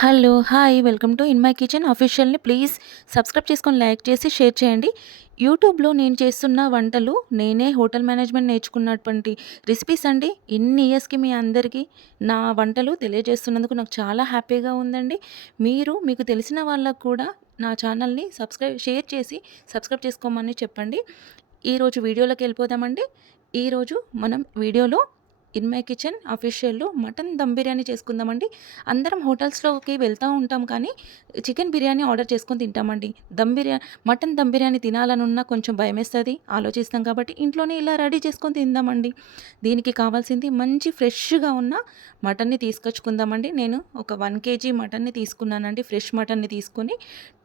Hello hi welcome to in my kitchen అఫీషియల్ని please subscribe చేసుకొని like చేసి share చేయండి. యూట్యూబ్లో నేను చేస్తున్న వంటలు నేనే హోటల్ మేనేజ్మెంట్ నేర్చుకున్నటువంటి రెసిపీస్ అండి. ఇన్ని ఇయర్స్కి మీ అందరికీ నా వంటలు తెలియజేస్తున్నందుకు నాకు చాలా హ్యాపీగా ఉందండి. మీరు మీకు తెలిసిన వాళ్ళకు కూడా నా ఛానల్ని సబ్స్క్రైబ్ షేర్ చేసి సబ్స్క్రైబ్ చేసుకోమని చెప్పండి. ఈరోజు వీడియోలోకి వెళ్ళిపోదామండి. ఈరోజు మనం వీడియోలో ఇన్ మై కిచెన్ అఫీషియల్లో మటన్ దమ్ బిర్యానీ చేసుకుందామండి. అందరం హోటల్స్లోకి వెళ్తూ ఉంటాం కానీ చికెన్ బిర్యానీ ఆర్డర్ చేసుకొని తింటామండి. దమ్ బిర్యానీ మటన్ దమ్ బిర్యానీ తినాలనున్నా కొంచెం భయం వేస్తుంది ఆలోచిస్తాం కాబట్టి ఇంట్లోనే ఇలా రెడీ చేసుకొని తిందామండి. దీనికి కావాల్సింది మంచి ఫ్రెష్గా ఉన్న మటన్ని తీసుకొచ్చుకుందామండి. నేను ఒక వన్ కేజీ మటన్ని తీసుకున్నానండి. ఫ్రెష్ మటన్ని తీసుకొని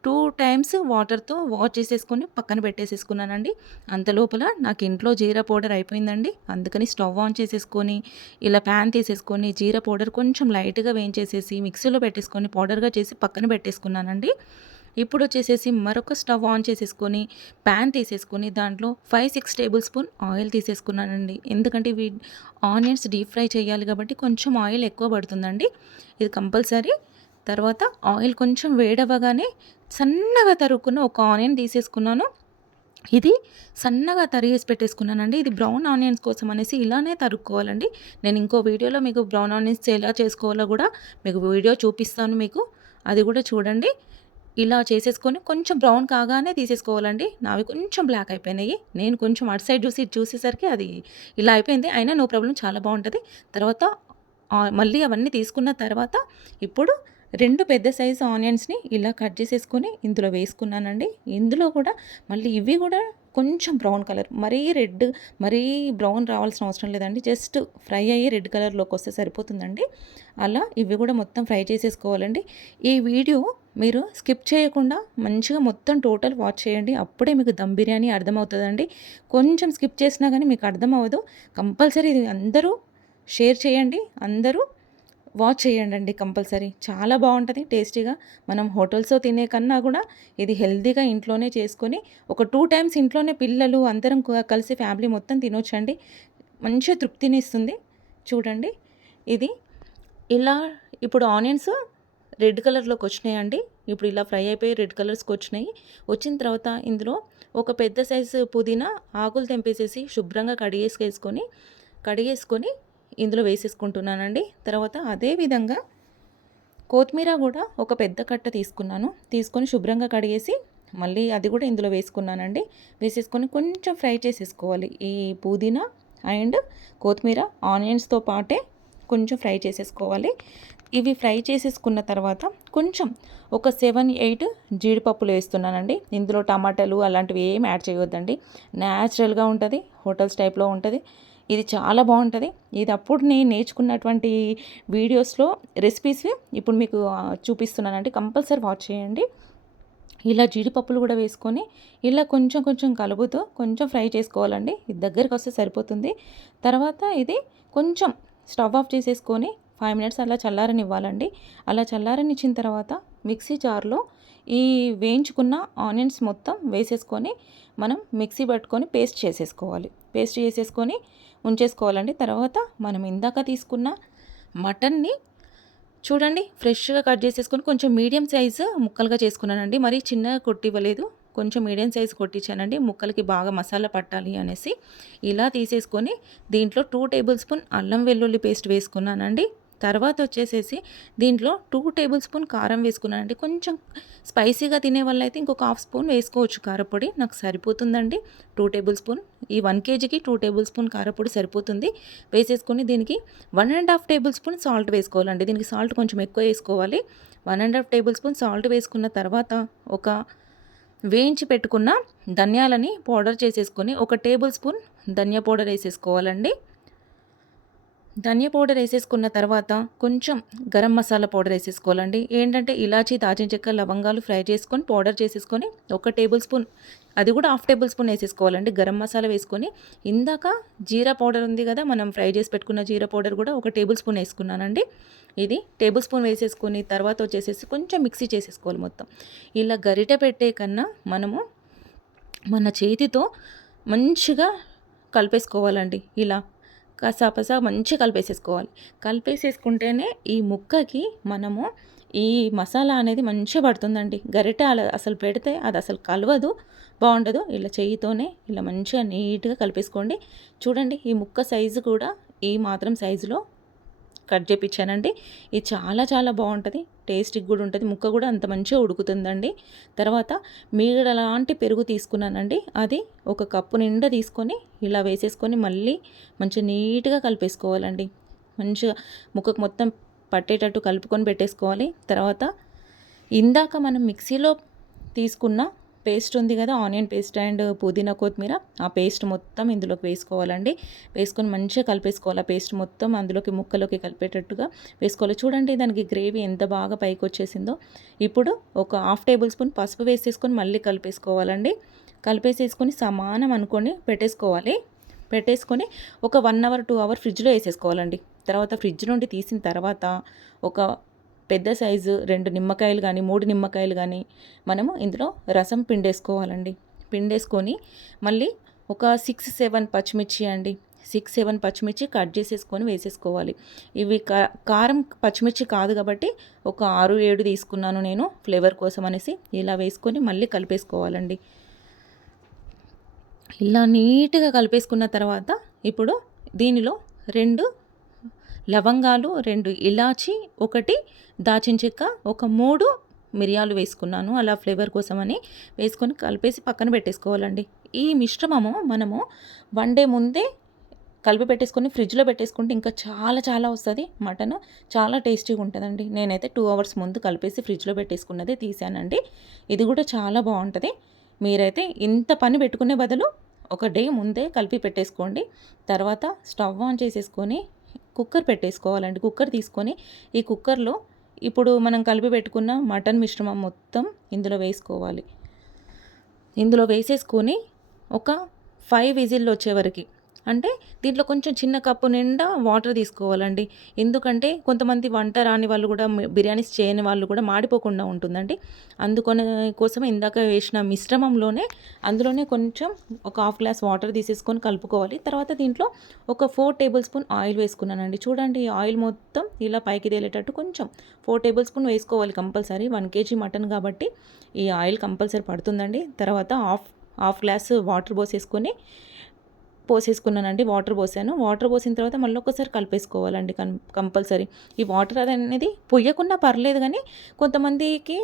టూ టైమ్స్ వాటర్తో వాష్ చేసేసుకొని పక్కన పెట్టేసేసుకున్నానండి. అంత లోపల నాకు ఇంట్లో జీరా పౌడర్ అయిపోయిందండి. అందుకని స్టవ్ ఆన్ చేసేసుకొని ఇలా ప్యాన్ తీసేసుకొని జీరా పౌడర్ కొంచెం లైట్గా వేయించేసేసి మిక్సీలో పెట్టేసుకొని పౌడర్గా చేసి పక్కన పెట్టేసుకున్నానండి. ఇప్పుడు వచ్చేసేసి మరొక స్టవ్ ఆన్ చేసేసుకొని ప్యాన్ తీసేసుకొని దాంట్లో five six tablespoon oil తీసేసుకున్నానండి. ఎందుకంటే ఇవి ఆనియన్స్ డీప్ ఫ్రై చేయాలి కాబట్టి కొంచెం ఆయిల్ ఎక్కువ పడుతుందండి. ఇది కంపల్సరీ తర్వాత ఆయిల్ కొంచెం వేడవగానే సన్నగా తరుక్కున్న ఒక ఆనియన్ తీసేసుకున్నాను. ఇది సన్నగా తరిగేసి పెట్టేసుకున్నానండి. ఇది బ్రౌన్ ఆనియన్స్ కోసం అనేసి ఇలానే తరుక్కోవాలండి. నేను ఇంకో వీడియోలో మీకు బ్రౌన్ ఆనియన్స్ ఎలా చేసుకోవాలో కూడా మీకు వీడియో చూపిస్తాను మీకు. అది కూడా చూడండి. ఇలా చేసేసుకొని కొంచెం బ్రౌన్ కాగానే తీసేసుకోవాలండి. నావి కొంచెం బ్లాక్ అయిపోయినాయి. నేను కొంచెం అటు సైడ్ చూసి చూసేసరికి అది ఇలా అయిపోయింది. అయినా నో ప్రాబ్లం చాలా బాగుంటుంది. తర్వాత మళ్ళీ అవన్నీ తీసుకున్న తర్వాత ఇప్పుడు రెండు పెద్ద సైజు ఆనియన్స్ని ఇలా కట్ చేసేసుకొని ఇందులో వేసుకున్నానండి. ఇందులో కూడా మళ్ళీ ఇవి కూడా కొంచెం బ్రౌన్ కలర్ మరీ రెడ్ మరీ బ్రౌన్ రావాల్సిన అవసరం లేదండి. జస్ట్ ఫ్రై అయ్యి రెడ్ కలర్లోకి వస్తే సరిపోతుందండి. అలా ఇవి కూడా మొత్తం ఫ్రై చేసేసుకోవాలండి. ఈ వీడియో మీరు స్కిప్ చేయకుండా మంచిగా మొత్తం టోటల్ వాచ్ చేయండి. అప్పుడే మీకు దమ్ బిర్యానీ అర్థమవుతుందండి. కొంచెం స్కిప్ చేసినా కానీ మీకు అర్థం అవ్వదు కంపల్సరీ ఇది అందరూ షేర్ చేయండి. అందరూ వాచ్ చేయండి కంపల్సరీ. చాలా బాగుంటుంది టేస్టీగా. మనం హోటల్స్లో తినే కన్నా కూడా ఇది హెల్తీగా ఇంట్లోనే చేసుకొని ఒక టూ టైమ్స్ ఇంట్లోనే పిల్లలు అందరం కలిసి ఫ్యామిలీ మొత్తం తినొచ్చండి. మంచిగా తృప్తిని ఇస్తుంది చూడండి. ఇది ఇలా ఇప్పుడు ఆనియన్స్ రెడ్ కలర్లోకి వచ్చినాయండి. ఇప్పుడు ఇలా ఫ్రై అయిపోయి రెడ్ కలర్స్కి వచ్చినాయి. వచ్చిన తర్వాత ఇందులో ఒక పెద్ద సైజు పుదీనా ఆకులు తెంపేసేసి శుభ్రంగా కడిగేసుకేసుకొని కడిగేసుకొని ఇందులో వేసేసుకుంటున్నానండి. తర్వాత అదే విధంగా కొత్తిమీర కూడా ఒక పెద్ద కట్ట తీసుకున్నాను. తీసుకొని శుభ్రంగా కడిగేసి మళ్ళీ అది కూడా ఇందులో వేసుకున్నానండి. వేసేసుకొని కొంచెం ఫ్రై చేసేసుకోవాలి. ఈ పుదీనా అండ్ కొత్తిమీర ఆనియన్స్తో పాటే కొంచెం ఫ్రై చేసేసుకోవాలి. ఇవి ఫ్రై చేసేసుకున్న తర్వాత కొంచెం ఒక సెవెన్ ఎయిట్ జీడిపప్పులు వేస్తున్నానండి. ఇందులో టమాటాలు అలాంటివి ఏం యాడ్ చేయొద్దండి. న్యాచురల్గా ఉంటుంది హోటల్స్ టైప్లో ఉంటుంది. ఇది చాలా బాగుంటుంది. ఇది అప్పుడు నేను నేర్చుకున్నటువంటి వీడియోస్లో రెసిపీస్ ఇప్పుడు మీకు చూపిస్తున్నానండి కంపల్సరీ వాచ్ చేయండి. ఇలా జీడిపప్పులు కూడా వేసుకొని ఇలా కొంచెం కొంచెం కలుపుతూ కొంచెం ఫ్రై చేసుకోవాలండి. ఇది దగ్గరికి వస్తే సరిపోతుంది. తర్వాత ఇది కొంచెం స్టవ్ ఆఫ్ చేసేసుకొని ఫైవ్ మినిట్స్ అలా చల్లారని ఇవ్వాలండి అలా చల్లారనిచ్చిన తర్వాత మిక్సీ జార్లో ఈ వేయించుకున్న ఆనియన్స్ మొత్తం వేసేసుకొని మనం మిక్సీ పట్టుకొని పేస్ట్ చేసేసుకోవాలి. పేస్ట్ చేసేసుకొని ఉంచేసుకోవాలండి. తర్వాత మనం ఇందాక తీసుకున్న మటన్ని చూడండి ఫ్రెష్గా కట్ చేసేసుకొని కొంచెం మీడియం సైజు ముక్కలుగా చేసుకున్నానండి. మరీ చిన్నగా కొట్టివ్వలేదు కొంచెం మీడియం సైజు కొట్టించానండి ముక్కలకి బాగా మసాలా పట్టాలి అనేసి ఇలా తీసేసుకొని దీంట్లో టూ టేబుల్ స్పూన్ అల్లం వెల్లుల్లి పేస్ట్ వేసుకున్నానండి. తర్వాత వచ్చేసేసి దీంట్లో టూ టేబుల్ స్పూన్ కారం వేసుకున్నానండి. కొంచెం స్పైసీగా తినే వాళ్ళైతే ఇంకొక హాఫ్ స్పూన్ వేసుకోవచ్చు కారపొడి. నాకు సరిపోతుందండి. టూ టేబుల్ స్పూన్ ఈ వన్ కేజీకి టూ టేబుల్ స్పూన్ కారపొడి సరిపోతుంది. వేసేసుకొని దీనికి one and half tablespoon salt వేసుకోవాలండి. దీనికి సాల్ట్ కొంచెం ఎక్కువ వేసుకోవాలి. One and half tablespoon salt వేసుకున్న తర్వాత ఒక వేయించి పెట్టుకున్న ధనియాలని పౌడర్ చేసేసుకొని ఒక టేబుల్ స్పూన్ ధనియా పౌడర్ వేసేసుకోవాలండి. ధనియా పౌడర్ వేసేసుకున్న తర్వాత కొంచెం గరం మసాలా పౌడర్ వేసేసుకోవాలండి. ఏంటంటే ఇలాచి దాచిన చెక్క లవంగాలు ఫ్రై చేసుకొని పౌడర్ చేసేసుకొని ఒక టేబుల్ స్పూన్ అది కూడా హాఫ్ టేబుల్ స్పూన్ వేసేసుకోవాలండి. గరం మసాలా వేసుకొని ఇందాక జీరా పౌడర్ ఉంది కదా మనం ఫ్రై చేసి పెట్టుకున్న జీరా పౌడర్ కూడా ఒక టేబుల్ స్పూన్ వేసుకున్నానండి. ఇది టేబుల్ స్పూన్ వేసేసుకొని తర్వాత వచ్చేసేసి కొంచెం మిక్సీ చేసేసుకోవాలి మొత్తం. ఇలా గరిట పెట్టే కన్నా మనము మన చేతితో మంచిగా కలిపేసుకోవాలండి. ఇలా కసాపసా మంచిగా కలిపేసేసుకోవాలి. కలిపేసేసుకుంటేనే ఈ ముక్కకి మనము ఈ మసాలా అనేది మంచిగా పడుతుందండి. గరిటె అలా అసలు పెడితే అది అసలు కలవదు బాగుండదు. ఇలా చెయ్యితోనే ఇలా మంచిగా నీట్గా కలిపేసుకోండి. చూడండి ఈ ముక్క సైజు కూడా ఈ మాత్రం సైజులో కట్ చేపించానండి. ఇది చాలా చాలా బాగుంటుంది. టేస్ట్కి కూడా ఉంటుంది. ముక్క కూడా అంత మంచిగా ఉడుకుతుందండి. తర్వాత మీరు లాంటి పెరుగు తీసుకున్నానండి. అది ఒక కప్పు నిండా తీసుకొని ఇలా వేసేసుకొని మళ్ళీ మంచిగా నీట్గా కలిపేసుకోవాలండి. మంచిగా ముక్కకు మొత్తం పట్టేటట్టు కలుపుకొని పెట్టేసుకోవాలి. తర్వాత ఇందాక మనం మిక్సీలో తీసుకున్న పేస్ట్ ఉంది కదా ఆనియన్ పేస్ట్ అండ్ పుదీనా కొత్తిమీర. ఆ పేస్ట్ మొత్తం ఇందులోకి వేసుకోవాలండి. వేసుకొని మంచిగా కలిపేసుకోవాలి. ఆ పేస్ట్ మొత్తం అందులోకి ముక్కలోకి కలిపేటట్టుగా వేసుకోవాలి. చూడండి దానికి గ్రేవీ ఎంత బాగా పైకి వచ్చేసిందో. ఇప్పుడు ఒక హాఫ్ టేబుల్ స్పూన్ పసుపు వేసేసుకొని మళ్ళీ కలిపేసుకోవాలండి. కలిపేసేసుకొని సమానం అనుకొని పెట్టేసుకోవాలి. పెట్టేసుకొని ఒక వన్ అవర్ టూ అవర్ ఫ్రిడ్జ్లో వేసేసుకోవాలండి. తర్వాత ఫ్రిడ్జ్ నుండి తీసిన తర్వాత ఒక పెద్ద సైజు రెండు నిమ్మకాయలు కానీ మూడు నిమ్మకాయలు కానీ మనము ఇందులో రసం పిండేసుకోవాలండి. పిండేసుకొని మళ్ళీ ఒక సిక్స్ సెవెన్ పచ్చిమిర్చి అండి. సిక్స్ సెవెన్ పచ్చిమిర్చి కట్ చేసేసుకొని వేసేసుకోవాలి. ఇవి కారం పచ్చిమిర్చి కాదు కాబట్టి ఒక ఆరు ఏడు తీసుకున్నాను నేను ఫ్లేవర్ కోసం అనేసి. ఇలా వేసుకొని మళ్ళీ కలిపేసుకోవాలండి. ఇలా నీట్గా కలిపేసుకున్న తర్వాత ఇప్పుడు దీనిలో రెండు లవంగాలు రెండు ఇలాచి ఒకటి దాచిన చెక్క ఒక మూడు మిరియాలు వేసుకున్నాను. అలా ఫ్లేవర్ కోసమని వేసుకొని కలిపేసి పక్కన పెట్టేసుకోవాలండి. ఈ మిశ్రమము మనము వన్ డే ముందే కలిపి పెట్టేసుకొని ఫ్రిడ్జ్లో పెట్టేసుకుంటే ఇంకా చాలా చాలా వస్తుంది. మటన్ చాలా టేస్టీగా ఉంటుందండి. నేనైతే టూ అవర్స్ ముందు కలిపేసి ఫ్రిడ్జ్లో పెట్టేసుకున్నది తీసానండి. ఇది కూడా చాలా బాగుంటుంది. మీరైతే ఇంత పని పెట్టుకునే బదులు ఒక డే ముందే కలిపి పెట్టేసుకోండి. తర్వాత స్టవ్ ఆన్ చేసేసుకొని కుక్కర్ పెట్టేసుకోవాలండి. కుక్కర్ తీసుకొని ఈ కుక్కర్లో ఇప్పుడు మనం కలిపి పెట్టుకున్న మటన్ మిశ్రమం మొత్తం ఇందులో వేసుకోవాలి. ఇందులో వేసేసుకొని ఒక ఫైవ్ విజిల్లు వచ్చే అంటే దీంట్లో కొంచెం చిన్న కప్పు నిండా వాటర్ తీసుకోవాలండి. ఎందుకంటే కొంతమంది వంట రాని వాళ్ళు కూడా బిర్యానీస్ చేయని వాళ్ళు కూడా మాడిపోకుండా ఉంటుందండి. అందుకొని కోసం ఇందాక వేసిన మిశ్రమంలోనే అందులోనే కొంచెం ఒక హాఫ్ గ్లాస్ వాటర్ తీసేసుకొని కలుపుకోవాలి. తర్వాత దీంట్లో ఒక ఫోర్ టేబుల్ స్పూన్ ఆయిల్ వేసుకున్నానండి. చూడండి ఈ ఆయిల్ మొత్తం ఇలా పైకి తేలేటట్టు కొంచెం ఫోర్ టేబుల్ స్పూన్ వేసుకోవాలి కంపల్సరీ. వన్ కేజీ మటన్ కాబట్టి ఈ ఆయిల్ కంపల్సరీ పడుతుందండి. తర్వాత హాఫ్ హాఫ్ గ్లాస్ వాటర్ పోసేసుకొని పోసేసుకున్నానండి వాటర్ పోసాను. వాటర్ పోసిన తర్వాత మళ్ళీ ఒకసారి కలిపేసుకోవాలండి కంపల్సరీ. ఈ వాటర్ అనేది పొయ్యకుండా పర్లేదు కానీ కొంతమందికి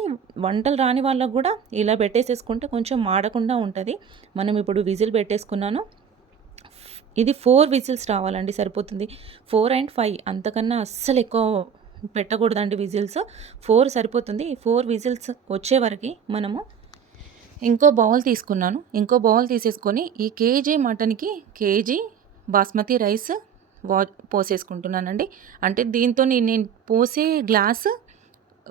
వంటలు రాని వాళ్ళకు కూడా ఇలా పెట్టేసేసుకుంటే కొంచెం మాడకుండా ఉంటుంది. మనం ఇప్పుడు విజిల్ పెట్టేసుకున్నాను. ఇది ఫోర్ విజిల్స్ రావాలండి సరిపోతుంది. ఫోర్ అండ్ ఫైవ్ అంతకన్నా అస్సలు ఎక్కువ పెట్టకూడదండి విజిల్స్. ఫోర్ సరిపోతుంది. ఫోర్ విజిల్స్ వచ్చే వరకు మనము ఇంకో బౌల్ తీసుకున్నాను. ఇంకో బౌల్ తీసేసుకొని ఈ కేజీ మటన్కి కేజీ బాస్మతి రైస్ వా పోసేసుకుంటున్నానండి. అంటే దీంతో నేను పోసే గ్లాస్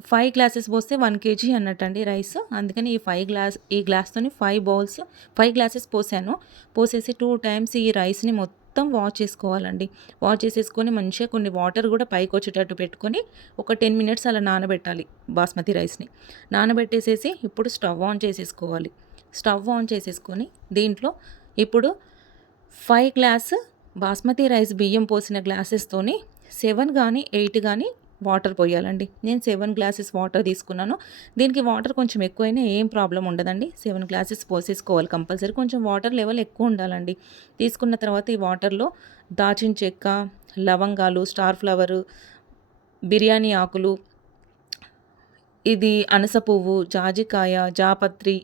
ఫైవ్ గ్లాసెస్ పోస్తే వన్ కేజీ అన్నట్టండి రైస్. అందుకని ఈ ఫైవ్ గ్లాస్ ఈ గ్లాస్తోని ఫైవ్ బౌల్స్ ఫైవ్ గ్లాసెస్ పోసాను. పోసేసి టూ టైమ్స్ ఈ రైస్ని మొత్తం మొత్తం వాష్ చేసుకోవాలండి. వాష్ చేసేసుకొని మంచిగా కొన్ని వాటర్ కూడా పైకి వచ్చేటట్టు పెట్టుకొని ఒక టెన్ మినిట్స్ అలా నానబెట్టాలి బాస్మతి రైస్ని. నానబెట్టేసేసి ఇప్పుడు స్టవ్ ఆన్ చేసేసుకోవాలి. స్టవ్ ఆన్ చేసేసుకొని దీంట్లో ఇప్పుడు ఫైవ్ గ్లాస్ బాస్మతి రైస్ బియ్యం పోసిన గ్లాసెస్తోని సెవెన్ కానీ ఎయిట్ కానీ వాటర్ పోయాలండి. నేను సెవెన్ గ్లాసెస్ వాటర్ తీసుకున్నాను. దీనికి వాటర్ కొంచెం ఎక్కువైనా ఏం ప్రాబ్లం ఉండదండి. సెవెన్ గ్లాసెస్ పోసేసుకోవాలి కంపల్సరీ. కొంచెం వాటర్ లెవెల్ ఎక్కువ ఉండాలండి. తీసుకున్న తర్వాత ఈ వాటర్లో దాచిన చెక్క లవంగాలు స్టార్ ఫ్లవరు బిర్యానీ ఆకులు ఇది అనస పువ్వు జాజికాయ జాపత్రి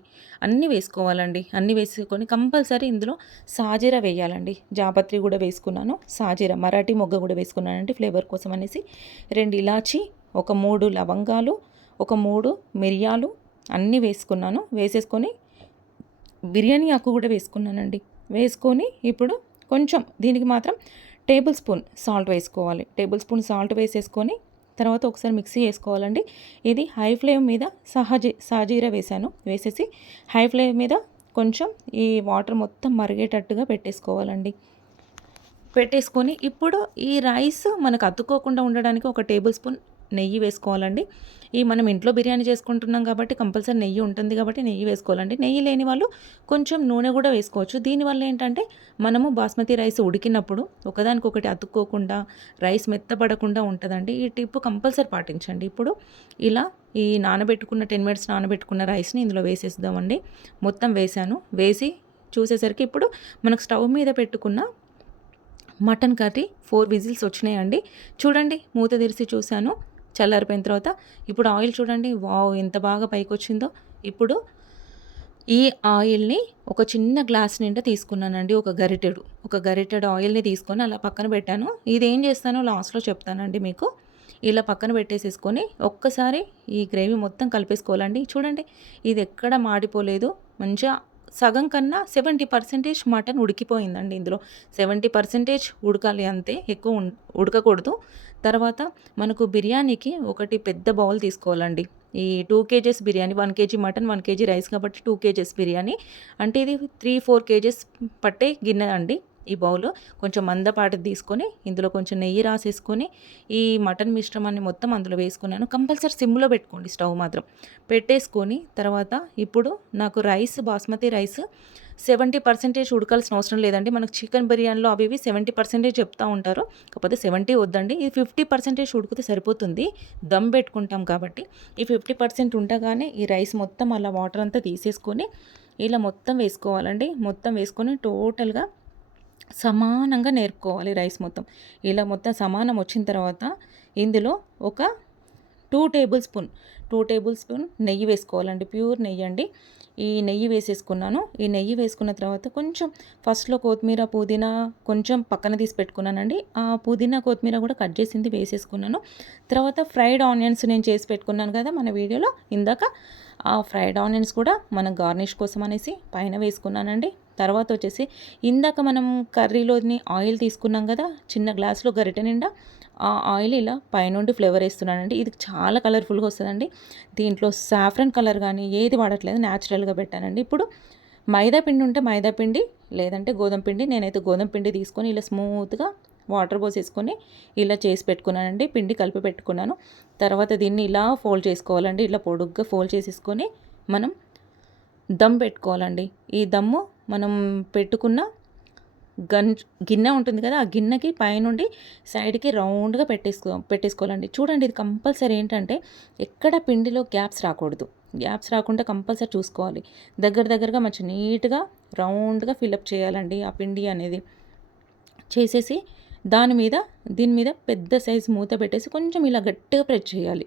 అన్నీ వేసుకోవాలండి. అన్నీ వేసుకొని కంపల్సరీ ఇందులో సాజీర వేయాలండి. జాపత్రి కూడా వేసుకున్నాను సాజీర మరాఠీ మొగ్గ కూడా వేసుకున్నానండి ఫ్లేవర్ కోసం అనేసి. రెండు ఇలాచి ఒక మూడు లవంగాలు ఒక మూడు మిరియాలు అన్నీ వేసుకున్నాను. వేసేసుకొని బిర్యానీ ఆకు కూడా వేసుకున్నానండి. వేసుకొని ఇప్పుడు కొంచెం దీనికి మాత్రం టేబుల్ స్పూన్ సాల్ట్ వేసుకోవాలి. టేబుల్ స్పూన్ సాల్ట్ వేసేసుకొని తర్వాత ఒకసారి మిక్సీ చేసుకోవాలండి. ఇది హై ఫ్లేమ్ మీద సహజీ సహజీర వేసాను వేసేసి హై ఫ్లేమ్ మీద కొంచెం ఈ వాటర్ మొత్తం మరిగేటట్టుగా పెట్టేసుకోవాలండి. పెట్టేసుకొని ఇప్పుడు ఈ రైస్ మనకు అతుక్కోకుండా ఉండడానికి ఒక టేబుల్ స్పూన్ నెయ్యి వేసుకోవాలండి. ఈ మనం ఇంట్లో బిర్యానీ చేసుకుంటున్నాం కాబట్టి కంపల్సరీ నెయ్యి ఉంటుంది కాబట్టి నెయ్యి వేసుకోవాలండి. నెయ్యి లేని వాళ్ళు కొంచెం నూనె కూడా వేసుకోవచ్చు. దీనివల్ల ఏంటంటే మనము బాస్మతి రైస్ ఉడికినప్పుడు ఒకదానికొకటి అతుక్కోకుండా రైస్ మెత్తపడకుండా ఉంటుందండి. ఈ టిప్ కంపల్సరీ పాటించండి. ఇప్పుడు ఇలా ఈ నానబెట్టుకున్న టెన్ మినిట్స్ నానబెట్టుకున్న రైస్ని ఇందులో వేసేద్దామండి మొత్తం వేసాను. వేసి చూసేసరికి ఇప్పుడు మనకు స్టవ్ మీద పెట్టుకున్న మటన్ కర్రీ ఫోర్ విజిల్స్ వచ్చినాయండి. చూడండి మూత తెరిచి చూశాను. చల్లారిపోయిన తర్వాత ఇప్పుడు ఆయిల్ చూడండి వావ్ ఎంత బాగా పైకి వచ్చిందో ఇప్పుడు ఈ ఆయిల్ని ఒక చిన్న గ్లాస్ నిండా తీసుకున్నానండి ఒక గరిటెడు. ఒక గరిటెడు ఆయిల్ని తీసుకొని అలా పక్కన పెట్టాను. ఇది ఏం చేస్తానో లాస్ట్లో చెప్తానండి మీకు. ఇలా పక్కన పెట్టేసేసుకొని ఒక్కసారి ఈ గ్రేవీ మొత్తం కలిపేసుకోవాలండి. చూడండి ఇది ఎక్కడ మాడిపోలేదు. మంచిగా సగం కన్నా సెవెంటీ పర్సెంటేజ్ మటన్ ఉడికిపోయిందండి ఇందులో. సెవెంటీ పర్సెంటేజ్ ఉడకాలి అంతే ఎక్కువ ఉడకకూడదు. తర్వాత మనకు బిర్యానీకి ఒకటి పెద్ద బౌల్ తీసుకోవాలండి. ఈ two kgs biryani one kg mutton one kg rice కాబట్టి టూ కేజెస్ బిర్యానీ. అంటే ఇది త్రీ ఫోర్ కేజెస్ పట్టే గిన్నె అండి. ఈ బౌల్ కొంచెం మందపాటి తీసుకొని ఇందులో కొంచెం నెయ్యి రాసేసుకొని ఈ మటన్ మిశ్రమాన్ని మొత్తం అందులో వేసుకున్నాను. కంపల్సరీ సిమ్లో పెట్టుకోండి స్టవ్ మాత్రం. పెట్టేసుకొని తర్వాత ఇప్పుడు నాకు rice basmati rice seventy percentage ఉడకాల్సిన అవసరం లేదండి. మనకు చికెన్ బిర్యానీలో అవి ఇవి సెవెంటీ పర్సెంటేజ్ చెప్తూ ఉంటారు. కాకపోతే సెవెంటీ వద్దండి. ఇది ఫిఫ్టీ పర్సెంటేజ్ ఉడికితే సరిపోతుంది. దమ్ పెట్టుకుంటాం కాబట్టి ఈ ఫిఫ్టీ పర్సెంట్ ఉండగానే ఈ రైస్ మొత్తం అలా వాటర్ అంతా తీసేసుకొని ఇలా మొత్తం వేసుకోవాలండి. మొత్తం వేసుకొని టోటల్గా సమానంగా నేర్పుకోవాలి రైస్ మొత్తం. ఇలా మొత్తం సమానం వచ్చిన తర్వాత ఇందులో ఒక two table spoon two table spoon నెయ్యి వేసుకోవాలండి. ప్యూర్ నెయ్యి అండి. ఈ నెయ్యి వేసేసుకున్నాను. ఈ నెయ్యి వేసుకున్న తర్వాత కొంచెం ఫస్ట్లో కొత్తిమీర పుదీనా కొంచెం పక్కన తీసి పెట్టుకున్నానండి. ఆ పుదీనా కొత్తిమీర కూడా కట్ చేసింది వేసేసుకున్నాను. తర్వాత ఫ్రైడ్ ఆనియన్స్ నేను చేసి పెట్టుకున్నాను కదా మన వీడియోలో. ఇందాక ఆ ఫ్రైడ్ ఆనియన్స్ కూడా మనం గార్నిష్ కోసం అనేసి పైన వేసుకున్నానండి. తర్వాత వచ్చేసి ఇందాక మనం కర్రీలోని ఆయిల్ తీసుకున్నాం కదా చిన్న గ్లాస్లో గరిటె నిండా ఆ ఆయిల్ ఇలా పైనుండి ఫ్లేవర్ వేస్తున్నానండి. ఇది చాలా కలర్ఫుల్గా వస్తుందండి. దీంట్లో సాఫ్రన్ కలర్ కానీ ఏది వాడట్లేదు న్యాచురల్గా పెట్టానండి. ఇప్పుడు మైదా పిండి ఉంటే మైదా పిండి లేదంటే గోధుమ పిండి నేనైతే గోధుమ పిండి తీసుకొని ఇలా స్మూత్గా వాటర్ పోసేసుకొని ఇలా చేసి పెట్టుకున్నానండి. పిండి కలిపి పెట్టుకున్నాను. తర్వాత దీన్ని ఇలా ఫోల్డ్ చేసుకోవాలండి. ఇలా పొడుగ్గా ఫోల్డ్ చేసేసుకొని మనం దమ్ పెట్టుకోవాలండి. ఈ దమ్ము మనం పెట్టుకున్న గన్ గిన్నె ఉంటుంది కదా ఆ గిన్నెకి పైనుండి సైడ్కి రౌండ్గా పెట్టేసుకో పెట్టేసుకోవాలండి. చూడండి ఇది కంపల్సరీ ఏంటంటే ఎక్కడ పిండిలో గ్యాప్స్ రాకూడదు. గ్యాప్స్ రాకుండా కంపల్సరీ చూసుకోవాలి. దగ్గర దగ్గరగా మంచి నీట్గా రౌండ్గా ఫిల్అప్ చేయాలండి ఆ పిండి అనేది. చేసేసి దాని మీద దీని మీద పెద్ద సైజు మూత పెట్టేసి కొంచెం ఇలా గట్టిగా ప్రెస్ చేయాలి.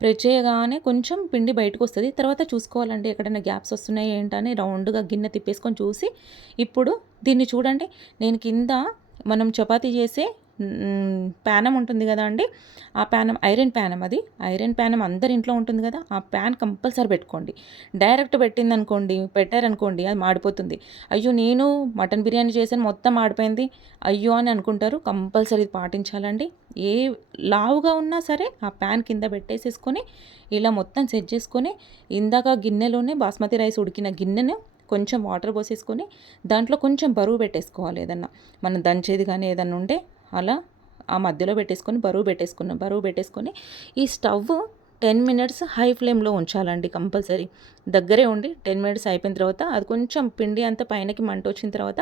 ప్రెస్ చేయగానే కొంచెం పిండి బయటకు వస్తుంది. తర్వాత చూసుకోవాలండి ఎక్కడైనా గ్యాప్స్ వస్తున్నాయి ఏంటని రౌండ్గా గిన్నె తిప్పేసుకొని చూసి ఇప్పుడు దీన్ని చూడండి. నేను కింద మనం చపాతీ చేసే ప్యానం ఉంటుంది కదా అండి? ఆ ప్యానం ఐరన్ ప్యానం అది. ఐరన్ ప్యానం అందరి ఇంట్లో ఉంటుంది కదా? ఆ ప్యాన్ కంపల్సరీ పెట్టుకోండి. డైరెక్ట్ పెట్టింది అనుకోండి పెట్టారనుకోండి అది మాడిపోతుంది. అయ్యో నేను మటన్ బిర్యానీ చేశాను మొత్తం మాడిపోయింది. అయ్యో అని అనుకుంటారు. కంపల్సరీ పాటించాలండి. ఏ లావుగా ఉన్నా సరే ఆ ప్యాన్ కింద పెట్టేసేసుకొని ఇలా మొత్తం సెట్ చేసుకొని ఇందాక గిన్నెలోనే బాస్మతి రైస్ ఉడికిన గిన్నెను కొంచెం వాటర్ పోసేసుకొని దాంట్లో కొంచెం బరువు పెట్టేసుకోవాలి ఏదన్నా. మనం దంచేది కానీ ఏదన్నా ఉంటే అలా ఆ మధ్యలో పెట్టేసుకొని బరువు పెట్టేసుకున్నాం. బరువు పెట్టేసుకొని ఈ స్టవ్ టెన్ మినిట్స్ హై ఫ్లేమ్లో ఉంచాలండి కంపల్సరీ. దగ్గరే ఉండి టెన్ మినిట్స్ అయిపోయిన తర్వాత అది కొంచెం పిండి అంతా పైనకి మంట వచ్చిన తర్వాత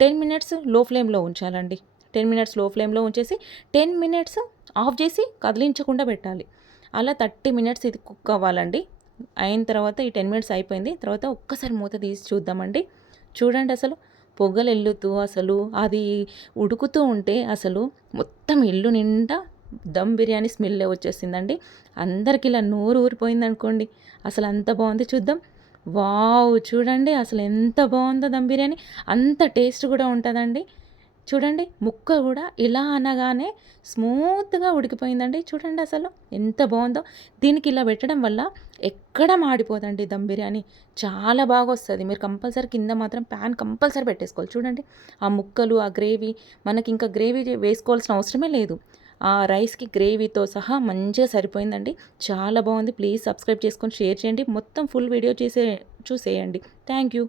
టెన్ మినిట్స్లో ఫ్లేమ్లో ఉంచాలండి. టెన్ మినిట్స్లో ఫ్లేమ్లో ఉంచేసి టెన్ మినిట్స్ ఆఫ్ చేసి కదిలించకుండా పెట్టాలి. అలా థర్టీ మినిట్స్ ఇది కుక్ అవ్వాలండి. అయిన తర్వాత ఈ టెన్ మినిట్స్ అయిపోయింది. తర్వాత ఒక్కసారి మూత తీసి చూద్దామండి. చూడండి అసలు పొగలు ఎల్లుతూ అసలు అది ఉడుకుతూ ఉంటే అసలు మొత్తం ఇల్లు నిండా దమ్ బిర్యానీ స్మెల్ వచ్చేసిందండి. అందరికి ఇలా నోరు ఊరిపోయింది అనుకోండి అసలు అంత బాగుంది చూద్దాం. వావ్ చూడండి అసలు ఎంత బాగుందో దమ్ బిర్యానీ. అంత టేస్ట్ కూడా ఉంటుందండి. చూడండి ముక్క కూడా ఇలా అనగానే స్మూత్గా ఉడికిపోయిందండి. చూడండి అసలు ఎంత బాగుందో. దీనికి ఇలా పెట్టడం వల్ల ఎక్కడ మాడిపోదండి దమ్ బిర్యానీ? చాలా బాగా వస్తుంది మీరు కంపల్సరీ కింద మాత్రం ప్యాన్ కంపల్సరీ పెట్టేసుకోవాలి. చూడండి ఆ ముక్కలు ఆ గ్రేవీ మనకి ఇంకా గ్రేవీ వేసుకోవాల్సిన అవసరమే లేదు. ఆ రైస్కి గ్రేవీతో సహా మంచిగా సరిపోయిందండి. చాలా బాగుంది. ప్లీజ్ సబ్స్క్రైబ్ చేసుకొని షేర్ చేయండి. మొత్తం ఫుల్ వీడియో చేసే చూసేయండి. Thank you.